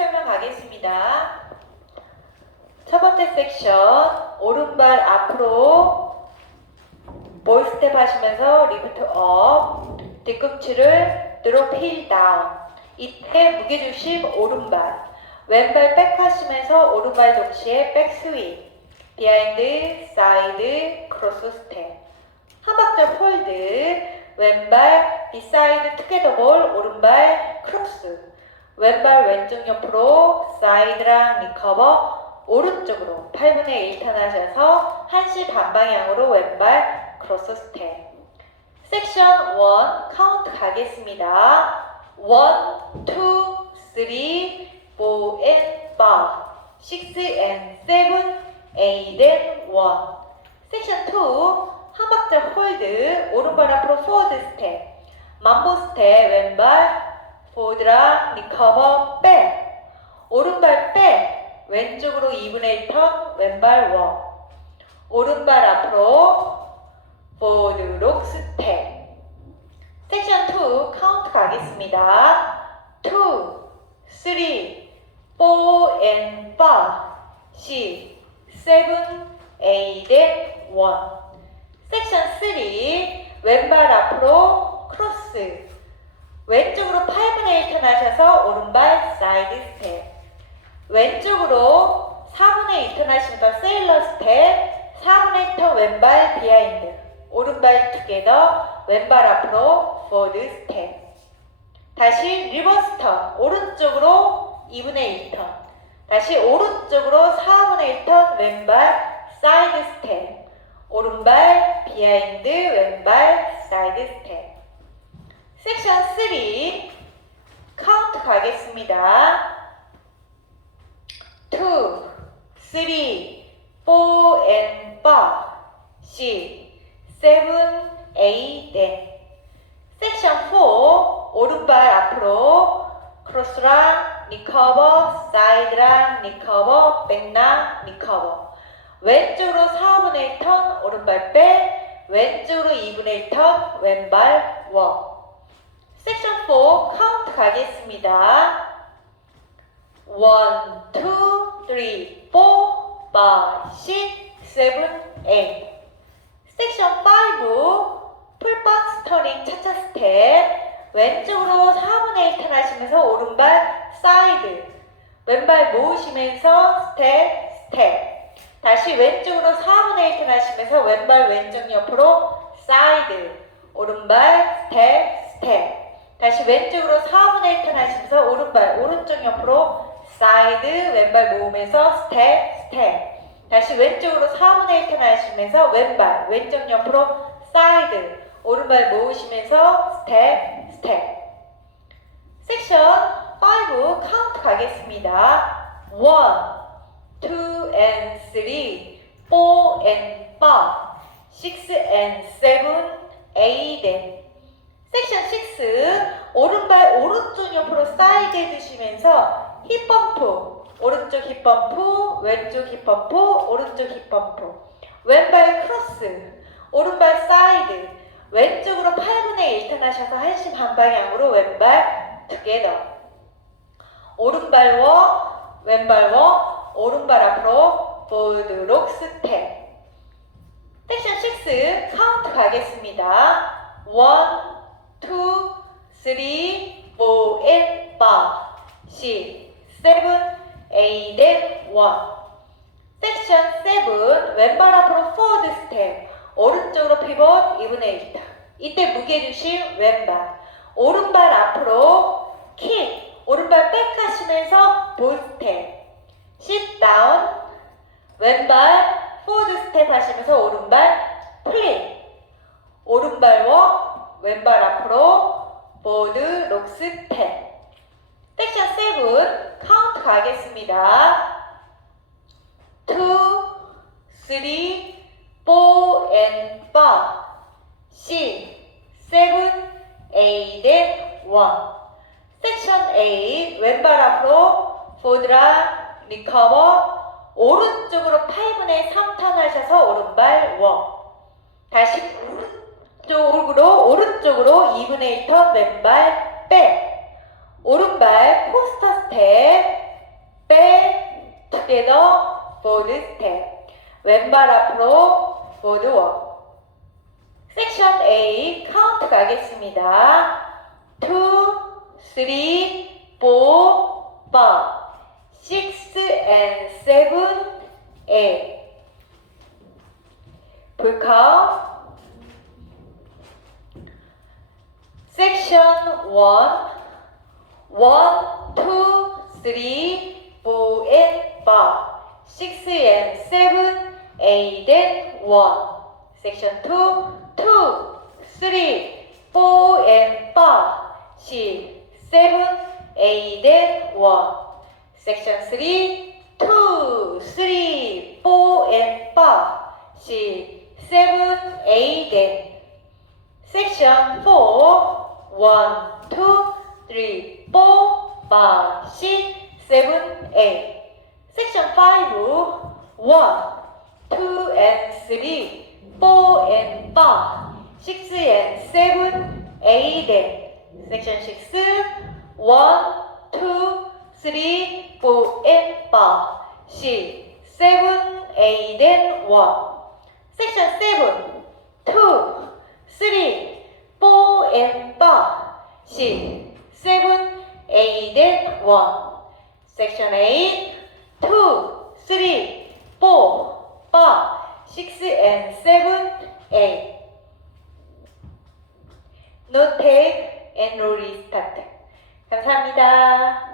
설명 가겠습니다. 첫 번째 섹션 오른발 앞으로 볼 스텝 하시면서 리프트 업 뒤꿈치를 드롭 힐 다운. 이때 무게중심 오른발. 왼발 백 하시면서 오른발 동시에 백 스윙. 비하인드 사이드 크로스 스텝. 한 박자 폴드. 왼발 비사이드 투게더 볼 오른발 크로스 왼발 왼쪽 옆으로 사이드랑 리커버 오른쪽으로 8분의 1 턴하셔서 1시 반 방향으로 왼발 크로스 스텝. 섹션 1 카운트 가겠습니다. 1, 2, 3, 4 and 5 6 and 7, 8 and 1 섹션 2 한 박자 홀드 오른발 앞으로 포워드 스텝. 만보 스텝 왼발 포드랑 리커버 백 오른발 백 왼쪽으로 2분의 1턴 왼발 원 오른발 앞으로 포드 록 스텝. 섹션 2 카운트 가겠습니다. 2 3 4 and 5 6 7 8 and 1 섹션 3 왼발 앞으로 크로스 왼쪽으로 8분의 1 턴 하셔서 오른발 사이드 스텝. 왼쪽으로 4분의 1턴 하시면서 세일러 스텝 4분의 1턴 왼발 비하인드. 오른발 투게더 왼발 앞으로 포드 스텝 다시 리버스 턴 오른쪽으로 2분의 1턴. 다시 오른쪽으로 4분의 1턴 왼발 사이드 스텝 오른발 비하인드 왼발 사이드 스텝 섹션 3 카운트 가겠습니다. 2 3 4 and 5 6 7 8 and 섹션 4 오른발 앞으로 크로스랑 리커버 사이드랑 리커버 백랑 리커버. 왼쪽으로 4분의 1턴 오른발 백 왼쪽으로 2분의 1턴 왼발 워 섹션 4 카운트 가겠습니다. 1, 2, 3, 4, 5, 6, 7, 8 섹션 5 풀박 스 터닝 차차 스텝 왼쪽으로 4분의 1턴 하시면서 오른발 사이드 왼발 모으시면서 스텝 스텝 다시 왼쪽으로 4분의 1턴 하시면서 왼발 왼쪽 옆으로 사이드 오른발 스텝 스텝 다시 왼쪽으로 4분의 1 턴 하시면서 오른발 오른쪽 옆으로 사이드 왼발 모으면서 스텝 스텝. 다시 왼쪽으로 4분의 1 턴 하시면서 왼발 왼쪽 옆으로 사이드 오른발 모으시면서 스텝 스텝. 섹션 5 카운트 가겠습니다. 1 2 and 3 4 and 5 6 and 7 8 and 섹션 6 오른발 오른쪽 옆으로 사이드 해주시면서 힙펌프 오른쪽 힙펌프 왼쪽 힙펌프 오른쪽 힙펌프. 왼발 크로스 오른발 사이드. 왼쪽으로 8분의 1 턴 하셔서 한심 반 방향으로 왼발 투게더. 오른발 워 왼발 워 오른발 앞으로 보드 록 스텝. 섹션 6 카운트 가겠습니다. 1 2 3 4 and 5 6 7 8 and 1 섹션 7 왼발 앞으로 포워드 스텝 오른쪽으로 피봇 2분의 1타 이때 무게중심 왼발 오른발 앞으로 킥 오른발 백 하시면서 볼 스텝 sit down 왼발 포워드 스텝 하시면서 오른발 플립 오른발 워 왼발 앞으로 보드 록 스텝 섹션 7 카운트 가겠습니다. 2 3 4 and 5 6 7 8 and 1 섹션 8 왼발 앞으로 보드랑 리커버. 오른쪽으로 8분의 3턴 하셔서 오른발 워. 다시. 오른쪽 으로 오른쪽으로 2분의 1턴 왼발 백 오른발 코스터 스텝 back together forward step 왼발 앞으로 forward walk 섹션 A 카운트 가겠습니다 2, 3, 4, 5, 6 and 7, 8 섹션 1 1, 2, 3, 4 and 5 6 and 7, 8 and 1 섹션 2 2, 3, 4 and 5 6, 7, 8 and 1 섹션 3 2, 3, 4 and 5 6, 7, 8 and 섹션 4 1, 2, 3, 4, 5, 6, 7, 8 섹션 5 1, 2 and 3 4 and 5 6 and 7, 8 and 섹션 6 1, 2, 3, 4 and 5 6, 7, 8 and 1 섹션 7 Section 8, 2, 3, 4, 5, 6, and 7, 8. Note take and restart. 감사합니다.